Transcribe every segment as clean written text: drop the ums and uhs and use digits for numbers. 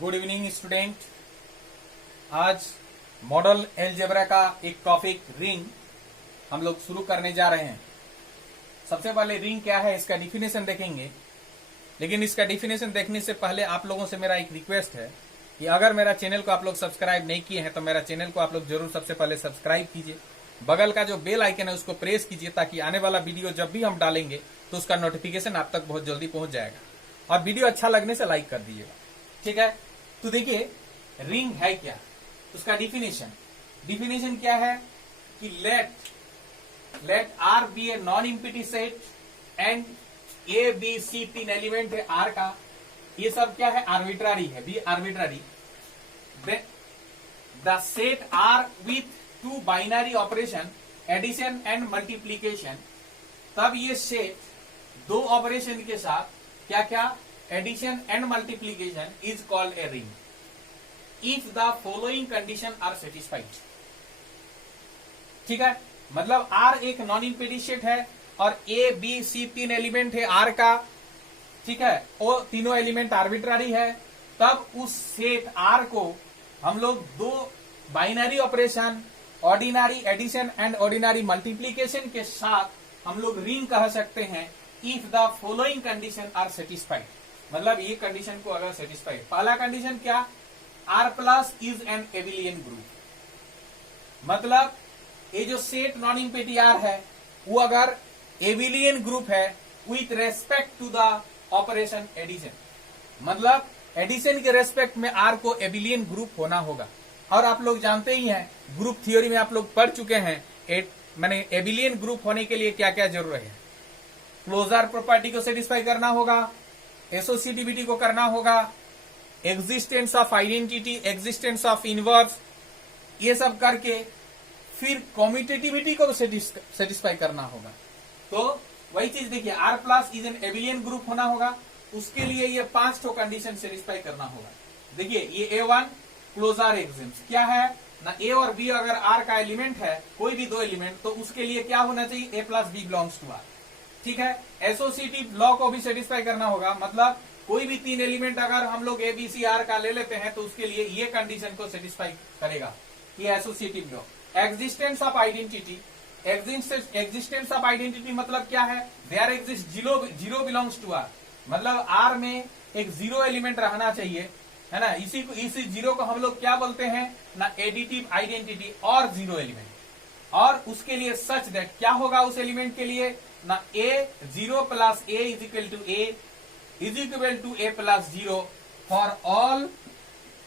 Good evening student. आज model algebra का एक टॉपिक रिंग हम लोग शुरू करने जा रहे हैं। सबसे पहले रिंग क्या है इसका डिफिनेशन देखेंगे, लेकिन इसका डिफिनेशन देखने से पहले आप लोगों से मेरा एक रिक्वेस्ट है कि अगर मेरा चैनल को आप लोग सब्सक्राइब नहीं किए हैं तो मेरा चैनल को आप लोग जरूर सबसे पहले सब्सक्राइब कीजिए। बगल का जो बेल आइकन है उसको प्रेस कीजिए ताकि आने वाला वीडियो जब भी हम डालेंगे तो उसका नोटिफिकेशन आप तक बहुत जल्दी पहुंच जाएगा। और वीडियो अच्छा लगने से लाइक कर दीजिएगा, ठीक है। तो देखिए रिंग है क्या, उसका डिफिनेशन क्या है कि let R be a non empty set and A B C तीन एलिमेंट है आर का। ये सब क्या है, आर्बिट्ररी है, B arbitrary. The set R with two binary operation addition and multiplication. तब ये सेट दो ऑपरेशन के साथ क्या क्या, addition and multiplication is called a ring if the following condition are satisfied. ठीक है, मतलब आर एक नॉन इम्पिटी सेट है और ए बी सी तीन एलिमेंट है आर का, ठीक है, वो तीनों एलिमेंट आर्बिट्ररी है। तब उस सेट आर को हम लोग दो binary operation ordinary addition and ordinary multiplication के साथ हम लोग रिंग कह सकते हैं if the following condition are satisfied. मतलब ये कंडीशन को अगर सेटिस्फाइड, पहला कंडीशन क्या, R plus is an abelian group. मतलब ये जो सेट नॉन इम्पिटी आर है वो अगर एबिलियन ग्रुप है with respect to the operation addition, मतलब एडिशन के रेस्पेक्ट में आर को एबिलियन ग्रुप होना होगा। और आप लोग जानते ही हैं, ग्रुप थ्योरी में आप लोग पढ़ चुके हैं, माने एबिलियन ग्रुप होने के लिए क्या क्या जरूरत है। क्लोजर प्रॉपर्टी को सेटिस्फाई करना होगा, एसोसिएटिविटी को करना होगा, existence of identity, existence of inverse, ये सब करके फिर कम्यूटेटिविटी को सेटिस्फाई करना होगा। तो वही चीज देखिए, R plus is an abelian group होना होगा, उसके लिए ये 5 ठो कंडीशन सेटिस्फाई करना होगा। देखिए ये A1 क्लोजर एग्जिम्स क्या है ना, ए और बी अगर आर का एलिमेंट है, कोई भी दो एलिमेंट, तो उसके लिए क्या होना चाहिए, A plus B belongs to R. ठीक है, एसोसिएटिव लॉ को भी सेटिस्फाई करना होगा, मतलब कोई भी तीन एलिमेंट अगर हम लोग ए बी सी आर का ले लेते हैं तो उसके लिए ये कंडीशन को सेटिस्फाई करेगा, ये associative law. Existence of identity, existence of identity मतलब क्या है, there exist zero belongs to R, मतलब आर में एक जीरो एलिमेंट रहना चाहिए, है ना। इसी जीरो को हम लोग क्या बोलते हैं ना, एडिटिव आइडेंटिटी और जीरो एलिमेंट। और उसके लिए सच दैट क्या होगा उस एलिमेंट के लिए ना, A zero plus A is equal to A plus zero for all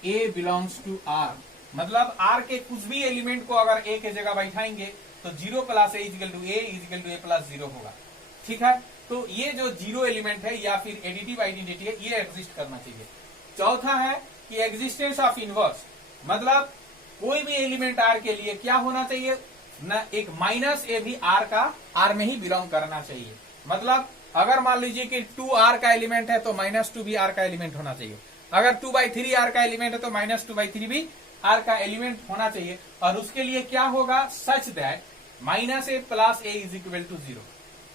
A belongs to R. मतलब आर के कुछ भी एलिमेंट को अगर ए के जगह बैठाएंगे तो zero plus A is equal to A plus zero होगा। ठीक है, तो ये जो जीरो एलिमेंट है या फिर एडिटिव आइडेंटिटी है, ये एग्जिस्ट करना चाहिए। चौथा है कि एग्जिस्टेंस ऑफ इनवर्स, मतलब कोई भी एलिमेंट आर के लिए क्या होना चाहिए न, एक माइनस ए भी आर में ही बिलोंग करना चाहिए। मतलब अगर मान लीजिए कि 2 आर का एलिमेंट है तो -2 भी आर का एलिमेंट होना चाहिए। अगर 2/3 आर का एलिमेंट है तो -2/3 भी आर का एलिमेंट होना चाहिए। और उसके लिए क्या होगा, such that -a plus A is equal to 0।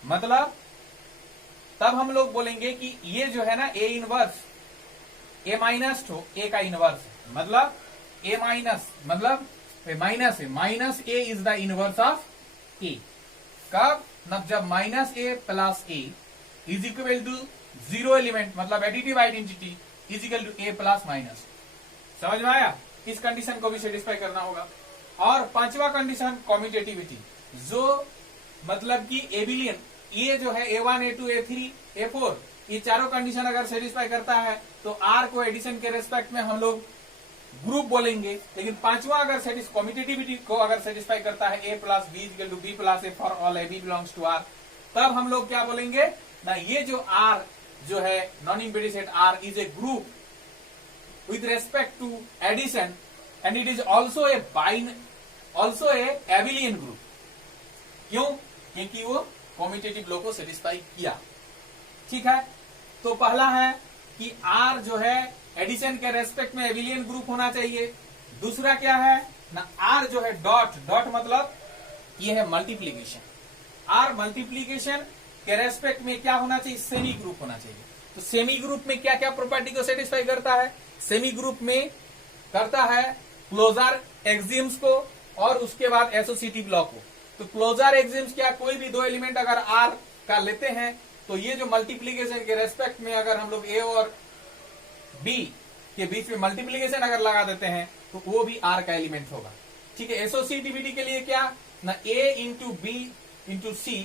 मतलब तब हम लोग बोलेंगे कि ये जो है ना, ए इनवर्स ए माइनस हो ए का इनवर्स, मतलब ए माइनस, मतलब minus A is the inverse of A. कब, जब -a plus A is equal to 0 element, मतलब additive identity is equal to A plus minus. समझ में आया, इस कंडीशन को भी सेटिस्फाई करना होगा। और पांचवा कंडीशन कम्यूटेटिविटी, जो मतलब कि एबिलियन, ये जो है A1 A2 A3 A4, ये चारों कंडीशन अगर सेटिस्फाई करता है तो आर को एडिशन के रेस्पेक्ट में हम लोग ग्रुप बोलेंगे। लेकिन पांचवा अगर कम्यूटेटिविटी को अगर सेटिस्फाई करता है A plus B equal to B plus A for all A B belongs to R, तब हम लोग क्या बोलेंगे ना, ये जो आर जो है non empty set R is a group with respect to addition and it is also an abelian group. क्यों, क्योंकि वो कम्यूटेटिव लॉ को सेटिस्फाई किया। ठीक है, तो पहला है कि आर जो है एडिशन के रेस्पेक्ट में एबिलियन ग्रुप होना चाहिए। दूसरा क्या है ना, आर जो है डॉट मतलब ये है मल्टीप्लीकेशन, आर मल्टीप्लीकेशन के रेस्पेक्ट में क्या होना चाहिए, सेमी ग्रुप होना चाहिए। तो सेमी ग्रुप में क्या क्या प्रॉपर्टी को सेटिस्फाई करता है? सेमी ग्रुप में करता है क्लोजर एक्सिम्स को और उसके बाद एसोसिएटिव लॉ को। तो क्लोजर एक्सिम्स क्या, कोई भी दो एलिमेंट अगर आर का लेते हैं तो ये जो मल्टीप्लीकेशन के रेस्पेक्ट में अगर हम लोग ए और बी के बीच में मल्टीप्लीकेशन अगर लगा देते हैं तो वो भी आर का एलिमेंट होगा। ठीक है, एसोसिएटिविटी के लिए क्या ना, a into b into c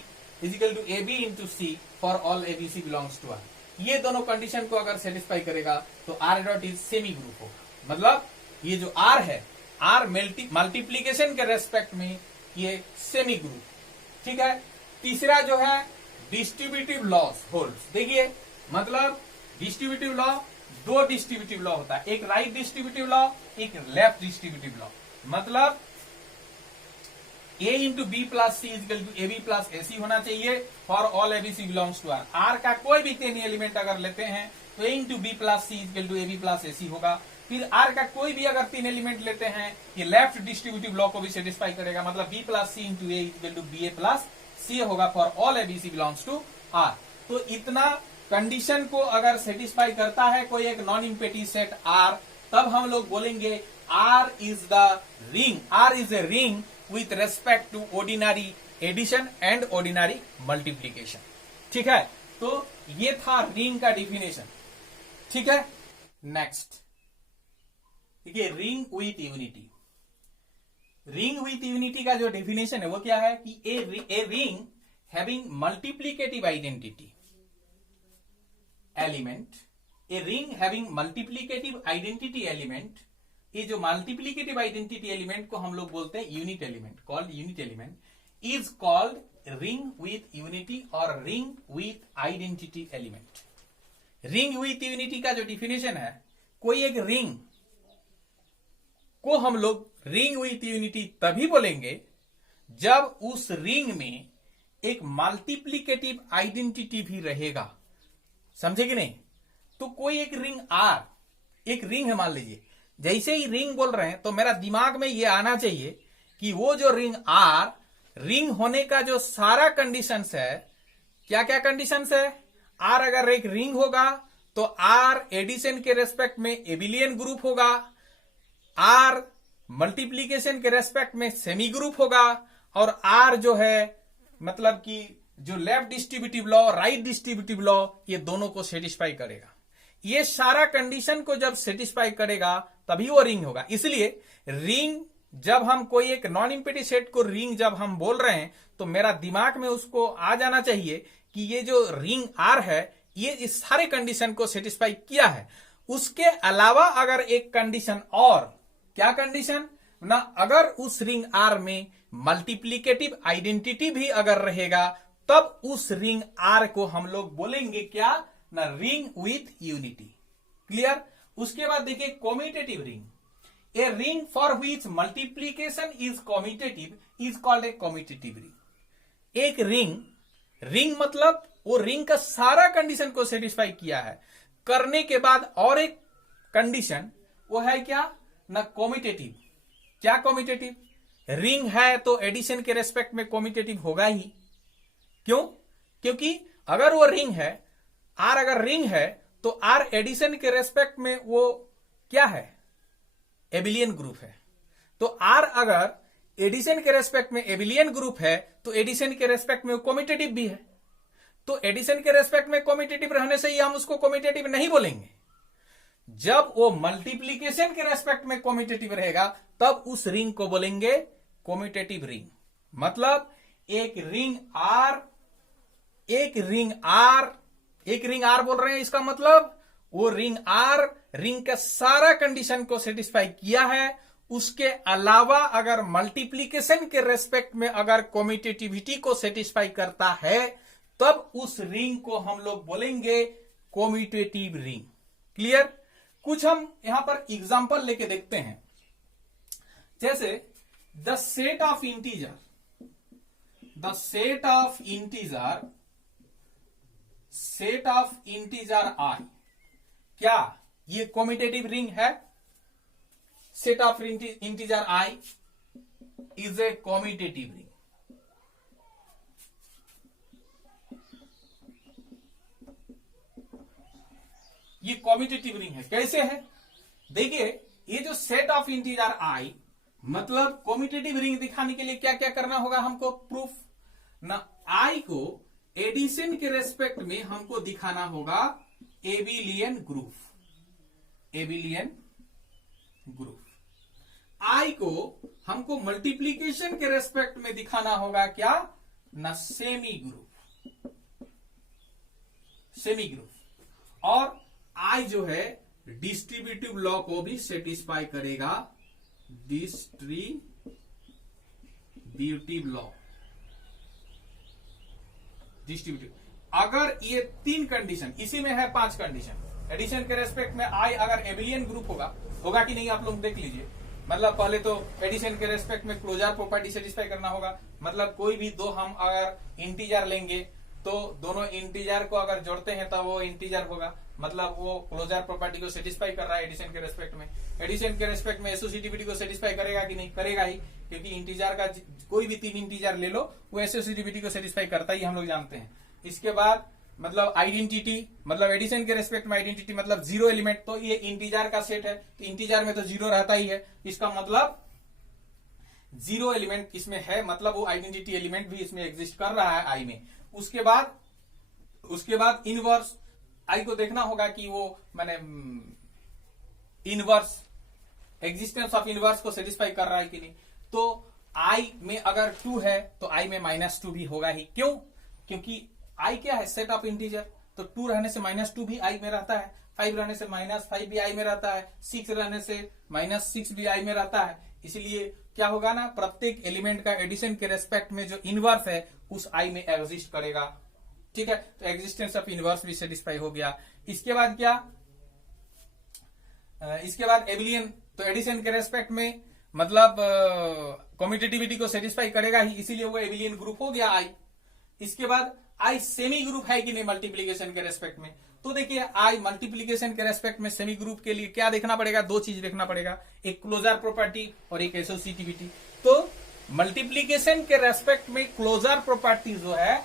is equal to a b into c for all A B c belongs to R. ये दोनों कंडीशन को अगर सेटिस्फाई करेगा तो R dot is semi group होगा। मतलब ये जो आर है, आर मल्टीप्लीकेशन के रेस्पेक्ट में ये सेमी ग्रुप। ठीक है, तीसरा जो है डिस्ट्रीब्यूटिव लॉस होल्ड्स। देखिए मतलब डिस्ट्रीब्यूटिव लॉ, दो डिस्ट्रीब्यूटिव लॉ होता है, एक राइट डिस्ट्रीब्यूटिव लॉ, एक लेफ्ट डिस्ट्रीब्यूटिव लॉ। मतलब a into b plus c is equal to a b plus a c होना चाहिए for all A B c belongs to R. R का कोई भी 10 एलिमेंट अगर लेते हैं तो a into b plus c is equal to a b plus a c होगा। फिर आर का कोई भी अगर 3 एलिमेंट लेते हैं, ये लेफ्ट डिस्ट्रीब्यूटिव लॉ को भी सेटिस्फाई करेगा। मतलब b plus c into a is equal to b a plus c होगा for all A B c belongs to R. तो इतना कंडीशन को अगर सेटिस्फाई करता है कोई एक नॉन इम्पेटिव सेट आर, तब हम लोग बोलेंगे R is the ring, R is a ring with respect to ordinary addition and ordinary multiplication। ठीक है, तो ये था रिंग का डिफिनेशन। ठीक है, नेक्स्ट देखिए ring with unity. Ring with unity का जो डिफिनेशन है वो क्या है कि a ring having multiplicative identity element, a ring having multiplicative identity element, ये जो मल्टीप्लीकेटिव आइडेंटिटी एलिमेंट को हम लोग बोलते हैं unit element, called unit element, is called ring with unity और ring with identity element. Ring with unity का जो डिफिनेशन है, कोई एक रिंग को हम लोग रिंग विथ यूनिटी तभी बोलेंगे जब उस रिंग में एक मल्टीप्लीकेटिव आइडेंटिटी भी रहेगा। समझे कि नहीं? तो कोई एक रिंग आर, एक रिंग है मान लीजिए, जैसे ही रिंग बोल रहे हैं तो मेरा दिमाग में ये आना चाहिए कि वो जो रिंग आर, रिंग होने का जो सारा कंडीशंस है, क्या क्या कंडीशंस है? आर अगर एक रिंग होगा तो आर एडिशन के रेस्पेक्ट में एबिलियन ग्रुप होगा, आर मल्टीप्लीकेशन के रेस्पेक्ट में सेमी ग्रुप होगा, और आर जो है मतलब कि जो left distributive law, right distributive law, ये दोनों को सेटिस्फाई करेगा। ये सारा कंडीशन को जब सेटिस्फाई करेगा तभी वो रिंग होगा। इसलिए रिंग, जब हम कोई एक नॉन इम्पेटिव सेट को रिंग जब हम बोल रहे हैं तो मेरा दिमाग में उसको आ जाना चाहिए कि ये जो रिंग आर है ये इस सारे कंडीशन को सेटिस्फाई किया है। उसके अलावा अगर एक कंडीशन और, क्या कंडीशन ना, अगर उस रिंग आर में मल्टीप्लीकेटिव आइडेंटिटी भी अगर रहेगा तब उस रिंग आर को हम लोग बोलेंगे क्या ना, रिंग विथ यूनिटी। क्लियर? उसके बाद देखिए commutative ring, a ring for which multiplication is commutative is called A commutative ring. एक रिंग, रिंग मतलब वो रिंग का सारा कंडीशन को सेटिस्फाई किया है, करने के बाद और एक कंडीशन वो है क्या ना, कॉम्यूटेटिव। क्या कॉम्यूटेटिव? रिंग है तो एडिशन के रेस्पेक्ट में कॉम्यूटेटिव होगा ही। क्यों? क्योंकि अगर वो रिंग है, आर अगर रिंग है तो आर एडिशन के रेस्पेक्ट में वो क्या है, एबिलियन ग्रुप है। तो आर अगर एडिशन के रेस्पेक्ट में एबिलियन ग्रुप है तो एडिशन के रेस्पेक्ट में वो कॉम्यूटेटिव भी है। तो एडिशन के रेस्पेक्ट में कॉम्यूटेटिव रहने से ही हम उसको कॉम्यूटेटिव नहीं बोलेंगे। जब वो मल्टीप्लीकेशन के रेस्पेक्ट में कॉम्यूटेटिव रहेगा तब उस रिंग को बोलेंगे कॉम्यूटेटिव रिंग। मतलब एक रिंग आर, एक रिंग आर, एक रिंग आर बोल रहे हैं, इसका मतलब वो रिंग आर रिंग का सारा कंडीशन को सेटिस्फाई किया है। उसके अलावा अगर मल्टीप्लीकेशन के रेस्पेक्ट में अगर कॉम्यूटेटिविटी को सेटिस्फाई करता है तब उस रिंग को हम लोग बोलेंगे कॉम्यूटेटिव रिंग। क्लियर? कुछ हम यहां पर एग्जांपल लेके देखते हैं। जैसे the set of integer, the set of integer, set of integer I, क्या ये कॉम्यूटेटिव रिंग है? Set of integer I is a commutative ring. ये कॉम्यूटेटिव रिंग है। कैसे है देखिए, ये जो सेट ऑफ इंटीजर आई, मतलब कॉम्यूटेटिव रिंग दिखाने के लिए क्या क्या करना होगा हमको, प्रूफ ना, आई को एडिशन के रेस्पेक्ट में हमको दिखाना होगा एबिलियन ग्रुप, एबिलियन ग्रुप। आई को हमको मल्टीप्लीकेशन के रेस्पेक्ट में दिखाना होगा क्या ना, सेमी ग्रुप, सेमी ग्रुप। और आई जो है डिस्ट्रीब्यूटिव लॉ को भी सेटिस्फाई करेगा, डिस्ट्रीब्यूटिव लॉ, डिस्ट्रीब्यूटिव। अगर ये 3 कंडीशन, इसी में है 5 कंडीशन। एडिशन के रेस्पेक्ट में आई अगर एबिलियन ग्रुप होगा कि नहीं आप लोग देख लीजिए। मतलब पहले तो एडिशन के रेस्पेक्ट में क्लोजर प्रॉपर्टी सेटिस्फाई करना होगा, मतलब कोई भी दो हम अगर इंटीजर लेंगे तो दोनों इंटीजर को अगर जोड़ते हैं तो वो इंटीजर होगा, मतलब वो क्लोजर प्रॉपर्टी को सेटिस्फाई कर रहा है एडिशन के रेस्पेक्ट में। एडिशन के रेस्पेक्ट में एसोसिएटिविटी को सेटिस्फाई करेगा कि नहीं, करेगा ही, क्योंकि इंटीजर का कोई भी 3 इंटीजर ले लो वो एसोसिएटिविटी को सेटिस्फाई करता ही, हम लोग जानते हैं। इसके बाद मतलब आइडेंटिटी, मतलब एडिशन के रेस्पेक्ट में आइडेंटिटी मतलब 0 एलिमेंट, तो ये इंटीजर का सेट है, तो इंटीजर में तो 0 रहता ही है, इसका मतलब 0 एलिमेंट इसमें है, मतलब वो आइडेंटिटी एलिमेंट भी इसमें एग्जिस्ट कर रहा है आई में। उसके बाद इनवर्स, आई को देखना होगा कि वो माने इनवर्स, एग्जिस्टेंस ऑफ इनवर्स को सेटिस्फाई कर रहा है कि नहीं। तो आई में अगर 2 है तो आई में -2 भी होगा ही। क्यों? क्योंकि आई क्या है, सेट ऑफ इंटीजर, तो 2 रहने से -2 भी आई में रहता है, 5 रहने से -5 भी आई में रहता है, 6 रहने से -6 भी आई में रहता है। इसलिए क्या होगा ना, प्रत्येक एलिमेंट का एडिशन के रेस्पेक्ट में जो इनवर्स है उस आई में एग्जिस्ट करेगा। ठीक है, तो एग्जिस्टेंस ऑफ इनवर्स भी सेटिस्फाई हो गया। इसके बाद क्या, इसके बाद एबिलियन, तो एडिशन के रेस्पेक्ट में मतलब कम्यूटेटिविटी को सेटिस्फाई करेगा ही, इसीलिए वो एबिलियन ग्रुप हो गया आई। इसके बाद आई सेमी ग्रुप है कि नहीं मल्टीप्लीकेशन के रेस्पेक्ट में, तो देखिए आई मल्टीप्लीकेशन के रेस्पेक्ट में सेमी ग्रुप के लिए क्या देखना पड़ेगा, 2 चीज देखना पड़ेगा, एक क्लोजर प्रॉपर्टी और एक एसोसिएटिविटी। तो मल्टीप्लीकेशन के रेस्पेक्ट में क्लोजर प्रॉपर्टी जो है,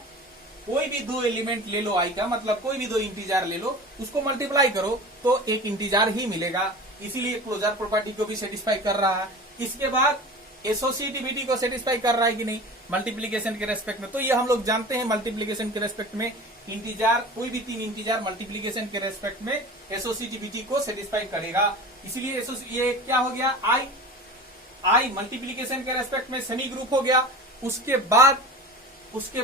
कोई भी 2 एलिमेंट ले लो आई का, मतलब कोई भी 2 इंटीजर ले लो, उसको मल्टीप्लाई करो तो एक इंटीजर ही मिलेगा, इसीलिए क्लोजर प्रॉपर्टी को भी सेटिस्फाई कर रहा है। इसके बाद एसोसिएटिविटी को सेटिस्फाई कर रहा है कि नहीं मल्टीप्लीकेशन के रेस्पेक्ट में, तो ये हम लोग जानते हैं मल्टीप्लीकेशन के रेस्पेक्ट में इंटीजर, कोई भी 3 इंटीजर मल्टीप्लीकेशन के रेस्पेक्ट में एसोसिएटिविटी को सेटिस्फाई करेगा। इसलिए ये क्या हो गया, आई मल्टीप्लीकेशन के रेस्पेक्ट में सेमी ग्रुप हो गया। उसके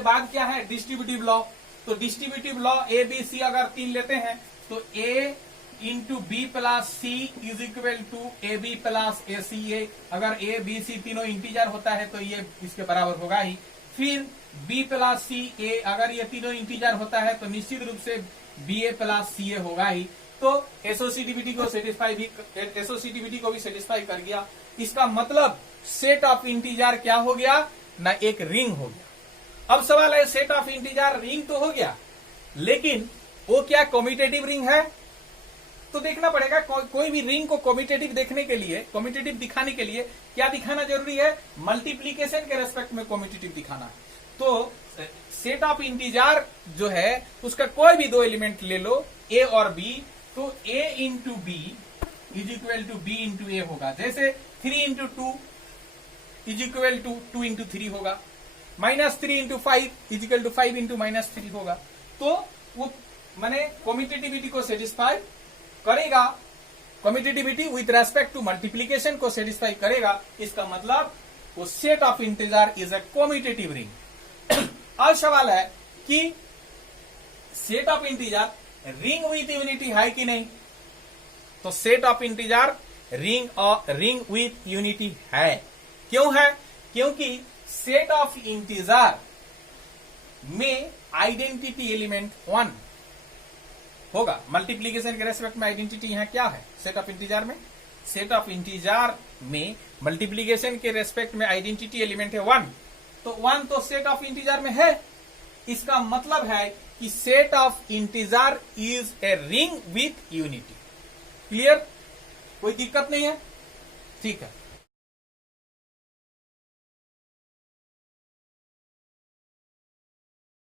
बाद क्या है, डिस्ट्रीब्यूटिव लॉ। तो distributive law a B c अगर 3 लेते हैं तो a into b plus c is equal to a b plus a c a. अगर ए बी सी तीनों इंटीजर होता है तो ये इसके बराबर होगा ही। फिर बी प्लस सी ए, अगर ये तीनों इंटीजर होता है तो निश्चित रूप से बी ए प्लस सी ए होगा ही। तो एसोसिएटिविटी को भी सेटिस्फाई कर गया। इसका मतलब सेट ऑफ इंटीजर क्या हो गया ना, एक रिंग हो गया। अब सवाल है, सेट ऑफ इंटीजर रिंग तो हो गया, लेकिन वो क्या कम्यूटेटिव रिंग है? तो देखना पड़ेगा, कोई भी रिंग को कम्यूटेटिव देखने के लिए, कम्यूटेटिव दिखाने के लिए क्या दिखाना जरूरी है, मल्टीप्लीकेशन के रेस्पेक्ट में कम्यूटेटिव दिखाना है। तो सेट ऑफ इंटीजर जो है उसका कोई भी 2 एलिमेंट ले लो, ए और बी, तो a into b is equal to b into a होगा। जैसे 3 into 2 is equal to 2 into 3 होगा, -3 into 5 is equal to 5 into -3 होगा। तो वो माने कम्यूटेटिविटी को सेटिस्फाई करेगा, commutativity with respect to multiplication को सेटिस्फाई करेगा। इसका मतलब वो set of integer is a commutative ring. अब सवाल है कि set of integer ring with unity है कि नहीं? तो set of integer ring with unity है। क्यों है? क्योंकि सेट ऑफ इंटीजर में आइडेंटिटी एलिमेंट 1 होगा। मल्टीप्लीकेशन के रेस्पेक्ट में आइडेंटिटी यहां क्या है, सेट ऑफ इंटीजर में? सेट ऑफ इंटीजर में मल्टीप्लीकेशन के रेस्पेक्ट में आइडेंटिटी एलिमेंट है 1, तो 1 तो सेट ऑफ इंटीजर में है। इसका मतलब है कि set of integer is a ring with unity. Clear? कोई दिक्कत नहीं है? ठीक है।